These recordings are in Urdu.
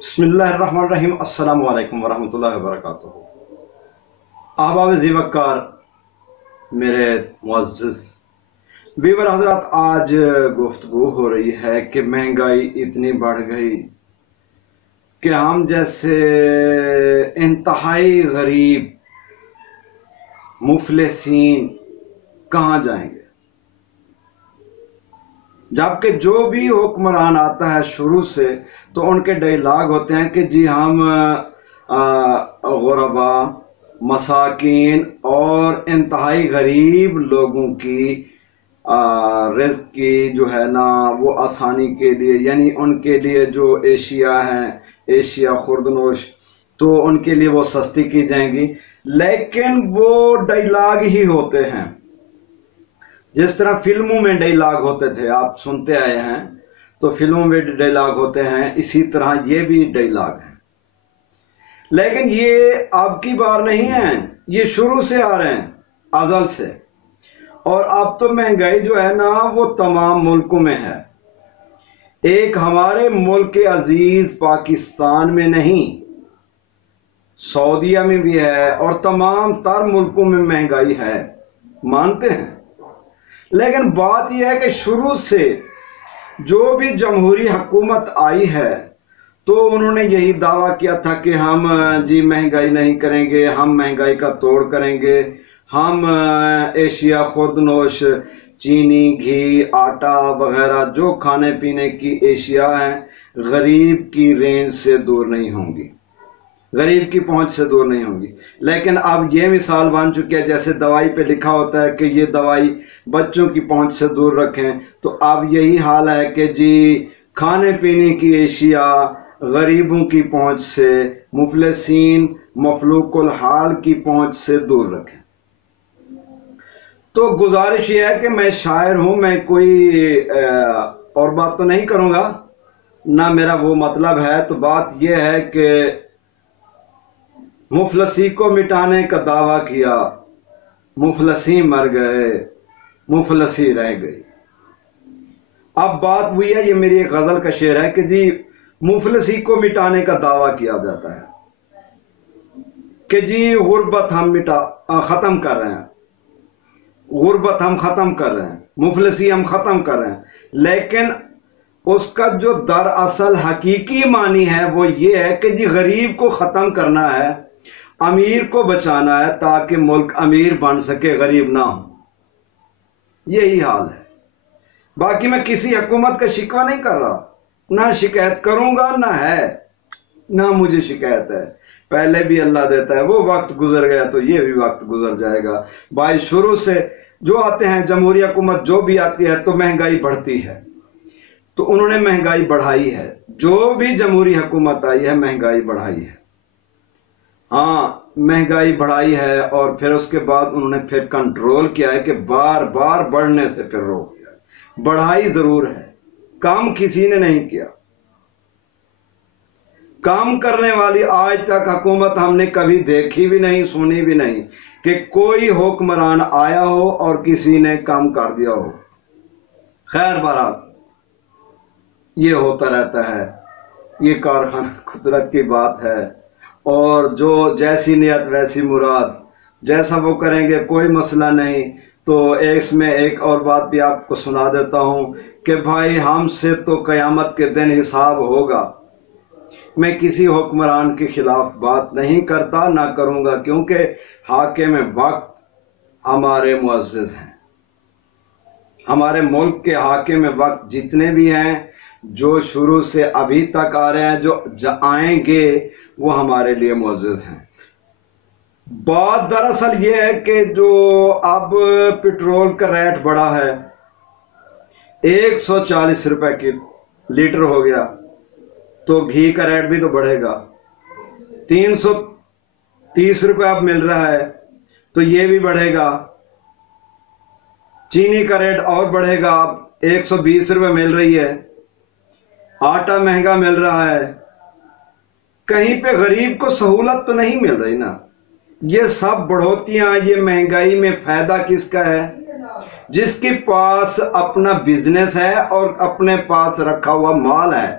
بسم اللہ الرحمن الرحیم۔ السلام علیکم ورحمۃ اللہ وبرکاتہ۔ احباب ذی وقار، میرے معزز ویور حضرات، آج گفتگو ہو رہی ہے کہ مہنگائی اتنی بڑھ گئی کہ ہم جیسے انتہائی غریب مفلسین کہاں جائیں گے، جبکہ جو بھی حکمران آتا ہے شروع سے تو ان کے ڈائلاگ ہوتے ہیں کہ جی ہم غربا، مساکین اور انتہائی غریب لوگوں کی رزق کی جو ہے نا وہ آسانی کے لیے، یعنی ان کے لیے جو اشیاء ہیں، اشیاء خوردنوش، تو ان کے لیے وہ سستی کی جائیں گی۔ لیکن وہ ڈائلاگ ہی ہوتے ہیں، جس طرح فلموں میں ڈائلاگ ہوتے تھے، آپ سنتے آئے ہیں تو فلموں میں ڈائلاگ ہوتے ہیں، اسی طرح یہ بھی ڈائلاگ ہیں۔ لیکن یہ اب کی بار نہیں ہے، یہ شروع سے آ رہے ہیں، ازل سے۔ اور اب تو مہنگائی جو ہے نا وہ تمام ملکوں میں ہے، ایک ہمارے ملک عزیز پاکستان میں نہیں، سعودیہ میں بھی ہے اور تمام تر ملکوں میں مہنگائی ہے، مانتے ہیں۔ لیکن بات یہ ہے کہ شروع سے جو بھی جمہوری حکومت آئی ہے تو انہوں نے یہی دعویٰ کیا تھا کہ ہم جی مہنگائی نہیں کریں گے، ہم مہنگائی کا توڑ کریں گے، ہم اشیاء خوردنوش، چینی، گھی، آٹا وغیرہ جو کھانے پینے کی اشیاء ہیں غریب کی رینج سے دور نہیں ہوں گی، غریب کی پہنچ سے دور نہیں ہوں گی۔ لیکن اب یہ مثال بن چکی ہے، جیسے دوائی پہ لکھا ہوتا ہے کہ یہ دوائی بچوں کی پہنچ سے دور رکھیں، تو اب یہی حال ہے کہ جی کھانے پینے کی اشیاء غریبوں کی پہنچ سے، مفلسین مفلوق الحال کی پہنچ سے دور رکھیں۔ تو گزارش یہ ہے کہ میں شاعر ہوں، میں کوئی اور بات تو نہیں کروں گا، نہ میرا وہ مطلب ہے۔ تو بات یہ ہے کہ مفلسی کو مٹانے کا دعویٰ کیا، مفلسی مر گئے، مفلسی رہ گئی۔ اب بات ہوئی ہے، یہ میری ایک غزل کا شعر ہے کہ جی مفلسی کو مٹانے کا دعویٰ کیا جاتا ہے کہ جی غربت ہم ختم کر رہے ہیں، غربت ہم ختم کر رہے ہیں، مفلسی ہم ختم کر رہے ہیں۔ لیکن اس کا جو دراصل حقیقی معنی ہے وہ یہ ہے کہ جی غریب کو ختم کرنا ہے، امیر کو بچانا ہے تاکہ ملک امیر بن سکے، غریب نہ ہو۔ یہی حال ہے۔ باقی میں کسی حکومت کا شکوہ نہیں کر رہا، نہ شکایت کروں گا، نہ ہے، نہ مجھے شکایت ہے۔ پہلے بھی اللہ دیتا ہے، وہ وقت گزر گیا تو یہ بھی وقت گزر جائے گا۔ بھائی شروع سے جو آتے ہیں، جمہوری حکومت جو بھی آتی ہے تو مہنگائی بڑھتی ہے، تو انہوں نے مہنگائی بڑھائی ہے، جو بھی جمہوری حکومت آئی ہے مہنگائی بڑھائی ہے۔ ہاں مہنگائی بڑھائی ہے، اور پھر اس کے بعد انہوں نے پھر کنٹرول کیا ہے کہ بار بار بڑھنے سے پھر روک دیا ہے۔ بڑھائی ضرور ہے، کام کسی نے نہیں کیا۔ کام کرنے والی آج تک حکومت ہم نے کبھی دیکھی بھی نہیں، سنی بھی نہیں کہ کوئی حکمران آیا ہو اور کسی نے کام کر دیا ہو۔ خیر بہرحال یہ ہوتا رہتا ہے، یہ کارخانہ قدرت کی بات ہے، اور جو جیسی نیت ویسی مراد، جیسا وہ کریں گے کوئی مسئلہ نہیں۔ تو اس میں ایک اور بات بھی آپ کو سنا دیتا ہوں کہ بھائی ہم سے تو قیامت کے دن حساب ہوگا۔ میں کسی حکمران کے خلاف بات نہیں کرتا، نہ کروں گا، کیونکہ حاکم وقت ہمارے معزز ہیں، ہمارے ملک کے حاکم وقت جتنے بھی ہیں، جو شروع سے ابھی تک آ رہے ہیں، جو آئیں گے، وہ ہمارے لیے معزز ہیں۔ بات دراصل یہ ہے کہ جو اب پٹرول کا ریٹ بڑھا ہے، 140 روپے کی لیٹر ہو گیا، تو گھی کا ریٹ بھی تو بڑھے گا۔ 330 روپے اب مل رہا ہے تو یہ بھی بڑھے گا۔ چینی کا ریٹ اور بڑھے گا، اب 120 روپے مل رہی ہے۔ آٹا مہنگا مل رہا ہے، کہیں پہ غریب کو سہولت تو نہیں مل رہی نا۔ یہ سب بڑھوتیاں، یہ مہنگائی میں فائدہ کس کا ہے؟ جس کے پاس اپنا بزنس ہے اور اپنے پاس رکھا ہوا مال ہے،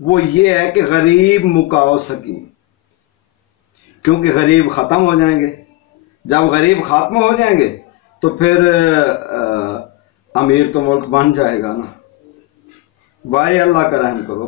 وہ یہ ہے کہ غریب مکاؤ سکی، کیونکہ غریب ختم ہو جائیں گے۔ جب غریب ختم ہو جائیں گے تو پھر امیر تو ملک بن جائے گا نا۔ بھائی اللہ کا رحم کرو۔